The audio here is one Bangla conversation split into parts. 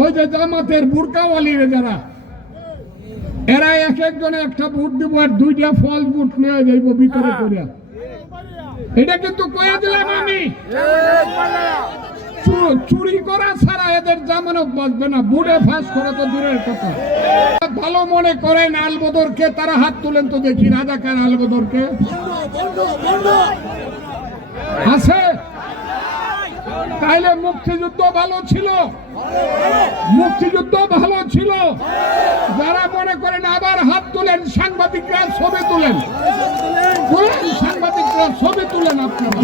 ওই যে জামাতের বুরকাওয়ালিরা যারা, এরা এক একজনে একটা বুট দিব আর দুইটা ফল বুট নিয়ে যাইব ভিতরে করিয়া এটা কিন্তু কয়ে দিলাম আমি। চুরি করা ছাড়া এদের জামানত বাঁচবে না বুড়ে ফাঁস করা তো দূরের কথা। ভালো মনে করেন আলবদরকে, তারা হাত তুলেন তো দেখি, রাজাকার আলবদরকে। আছে? তাইলে মুক্তিযুদ্ধ ভালো ছিল। মুক্তিযুদ্ধ ভালো ছিল। যারা মনে করেন আবার হাত তুলেন, সাংবাদিকরা ছবি তুলেন। সাংবাদিকরা ছবি তুলেন আপনারা।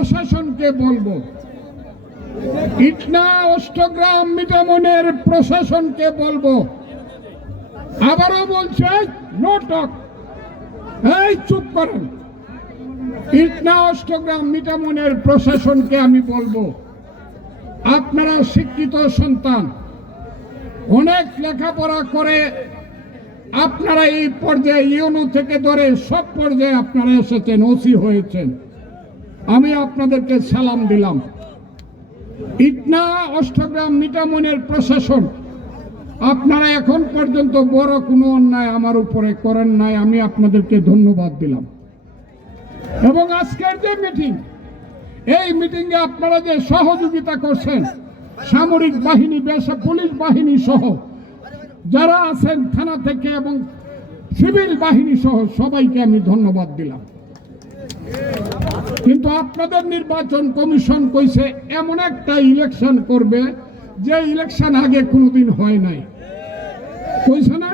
প্রশাসনকে বলব। ইটনা অষ্টগ্রাম মিটামনের প্রশাসনকে বলব। আবারও বলছে নো এই, চুপ করেন। ইটনা অষ্টগ্রাম মিটামনের প্রশাসনকে আমি বলব। আপনারা শিক্ষিত সন্তান। অনেক লেখাপড়া করে আপনারা এই পর্যায়ে ইউনো থেকে ধরে সব পর্যায়ে আপনারা এসেছেন, ওসি হয়েছেন। আমি আপনাদেরকে সালাম দিলাম। ইটনা অষ্টগ্রাম মিটামনের প্রশাসন, আপনারা এখন পর্যন্ত বড় কোনো অন্যায় আমার উপরে করেন নাই, আমি আপনাদেরকে ধন্যবাদ দিলাম। এবং আজকের যে মিটিং, এই মিটিংয়ে আপনারা যে সহযোগিতা করছেন, সামরিক বাহিনী বেসা পুলিশ বাহিনী সহ, যারা আছেন থানা থেকে এবং সিভিল বাহিনী সহ, সবাইকে আমি ধন্যবাদ দিলাম। কিন্তু আপনাদের নির্বাচন কমিশন কইছে, এমন একটা ইলেকশন করবে যে ইলেকশন আগে কোনোদিন হয় নাই। কইছে না?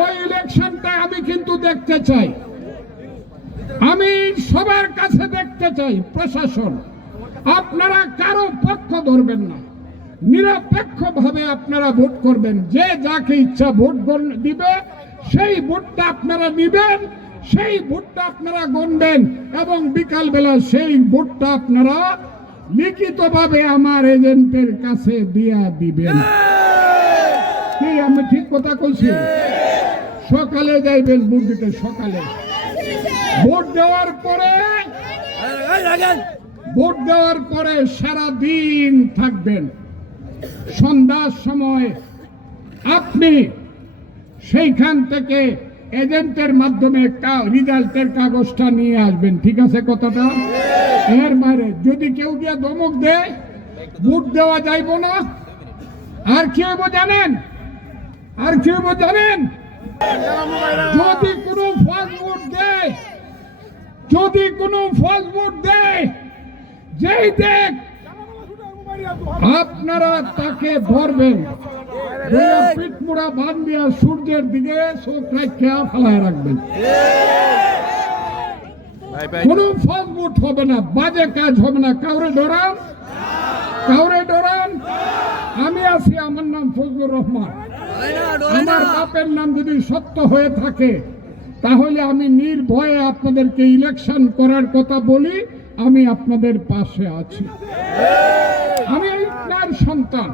ওই ইলেকশনটা আমি কিন্তু দেখতে চাই। আমি সবার কাছে দেখতে চাই প্রশাসন। আপনারা কারও পক্ষ ধরবেন না। নিরপেক্ষ ভাবে আপনারা ভোট করবেন। যে যাকে ইচ্ছা ভোট দিবে, সেই ভোটটা আপনারা নিবেন। সেই ভোটটা আপনারা গণবেন এবং বিকাল বেলা সেই ভোটটা আপনারা লিখিতভাবে আমার এজেন্টের কাছে দিয়া দিবেন। আমি ঠিক কথা কইছি? সকালে যাইবেন ভোট দিতে, সকালে। ভোট দেওয়ার পরে, ভোট দেওয়ার পরে সারা দিন থাকবেন। সন্ধ্যার সময় আপনি সেইখান থেকে এজেন্টের মাধ্যমে রেজাল্টের কাগজটা নিয়ে আসবেন, ঠিক আছে কথাটা? এর বাইরে যদি কেউ গিয়ে ধমক দেয়, ভোট দেওয়া যাইব না। আর কি হইব জানেন? আর কি হইব জানেন? যদি কোনো ফল ভোট দেয়, যদি কোনো ফল ভোট দেয়, যেই দেখ, আপনারা তাকে ধরবেন। ধইরা পিঠ বান দিয়া সূর্যের দিকে চোখ রাখিয়া ফেলায় রাখবেন। কোন ফল হবে না বাজে কাজ হবে না। কাউরে ডরান? কাউরে ডরান? আমি আছি আমার নাম ফজলুর রহমান। আমার বাপের নাম যদি সত্য হয়ে থাকে তাহলে আমি নির্ভয়ে আপনাদেরকে ইলেকশন করার কথা বলি আমি আপনাদের পাশে আছি। আমি এই সন্তান।